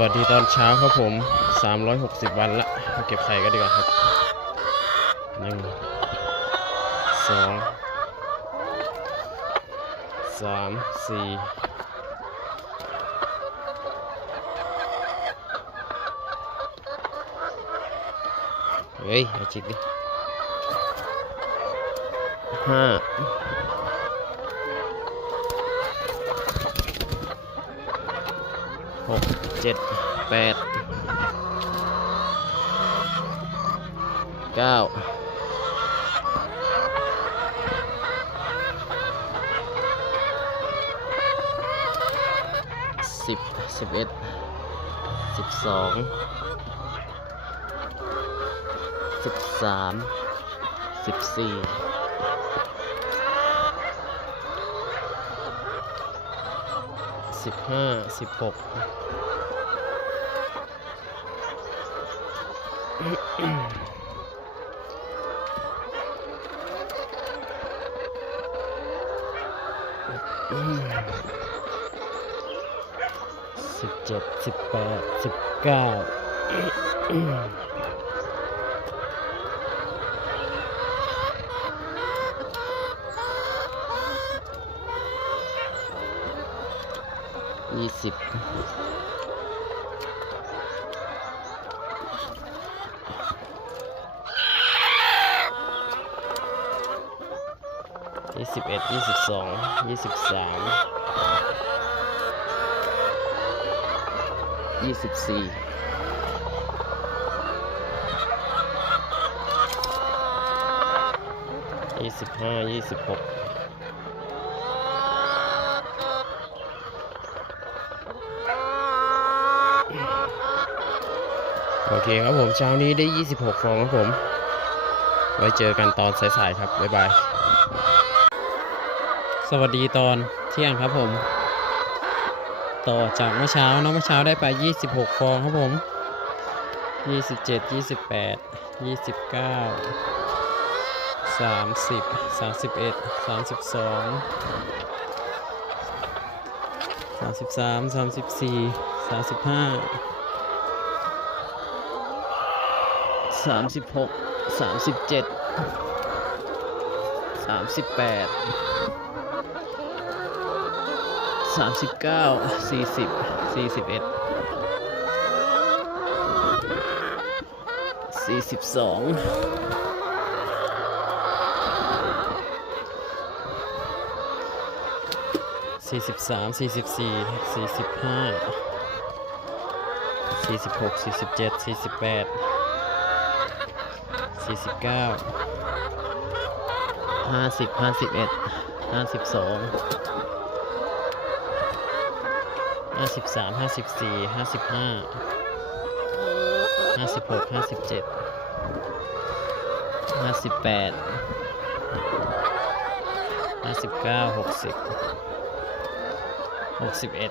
วัสดีตอนเช้าครับผม 360 วันละเก็บไข่ก็ดีกว่าครับหนึ่งสองสามสี่เฮ้ยอาจิกดิห้า หกเจ็ดแปดเก้าสิบสิบเอ็ดสิบสองสิบสามสิบสี่ สิบห้าสิบหกสิบเจ็ดสิบแปดสิบเก้า ยี่สิบยี่สิบเอ็ดยี่สิบสองยี่สิบสามยี่สิบสี่ยี่สิบห้ายี่สิบหก โอเคครับผมเช้านี้ได้ 26ฟองครับผม ไว้เจอกันตอนสายๆครับ บ๊ายบาย สวัสดีตอนเที่ยงครับผม ต่อจากเมื่อเช้าเนาะเมื่อเช้าได้ไป 26 ฟองครับผม 27 28 29 30 31 32 33 34 35 สามสิบเก้าสี่สิบเอ็ดสี่สิบสองสี่สิบสามสิบสี่สี่สิบห้าสี่สิบสี่สิบเจ็ดสี่สิบแปดสี่สิบเก้าห้าสิบห้าสิบสิบสองห้าสิบห้าสี่สิบห้าห้าสิบหกห้าสิบเจ็ดห้าสิบแปด ห้าสิบเก้าหกสิบหกสิบเอ็ดหกสิบสองหกสิบสามหกสิบสี่หกสิบห้าหกสิบหกหกสิบเจ็ดหกสิบแปดหกสิบเก้าเจ็ดสิบเจ็ดสิบเอ็ด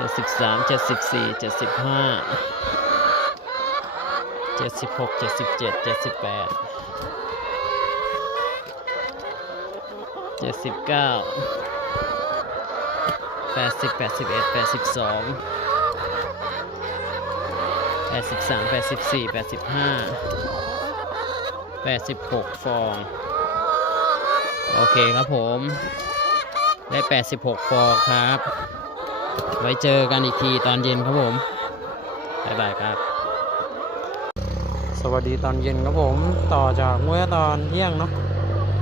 เจ็ดสิบสามเจ็ดสิบสี่เจ็ดสิบห้าเจ็ดสิบหกเจ็ดสิบเจ็ดเจ็ดสิบแปดเจ็ดสิบเก้าแปดสิบแปดสิบเอ็ดแปดสิบสองแปดสิบสามแปดสิบสี่แปดสิบห้าแปดสิบหกฟอง โอเคครับผม ได้แปดสิบหกฟองครับ ไว้เจอกันอีกทีตอนเย็นครับผมบ๊ายบายครับ สวัสดีตอนเย็นครับผม ต่อจากเมื่อตอนเที่ยงเนาะ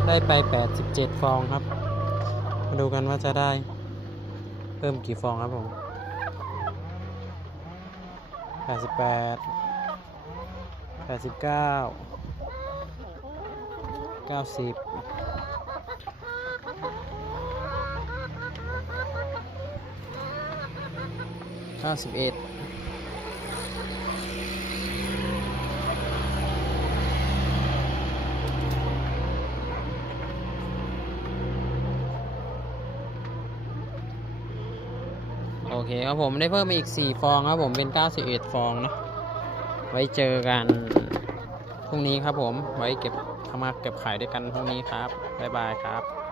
ได้ไป 87 ฟองครับ มาดูกันว่าจะได้ เพิ่มกี่ฟองครับผม 88 89 90 ห้าสิบเอ็ดโอเคครับผมได้เพิ่มมาอีกสี่ฟองครับผมเป็นเก้าสิบเอ็ดฟองนะ ไว้เจอกันพรุ่งนี้ครับผมไว้เก็บทำมาเก็บขายด้วยกันพรุ่งนี้ครับ บ๊ายบายครับ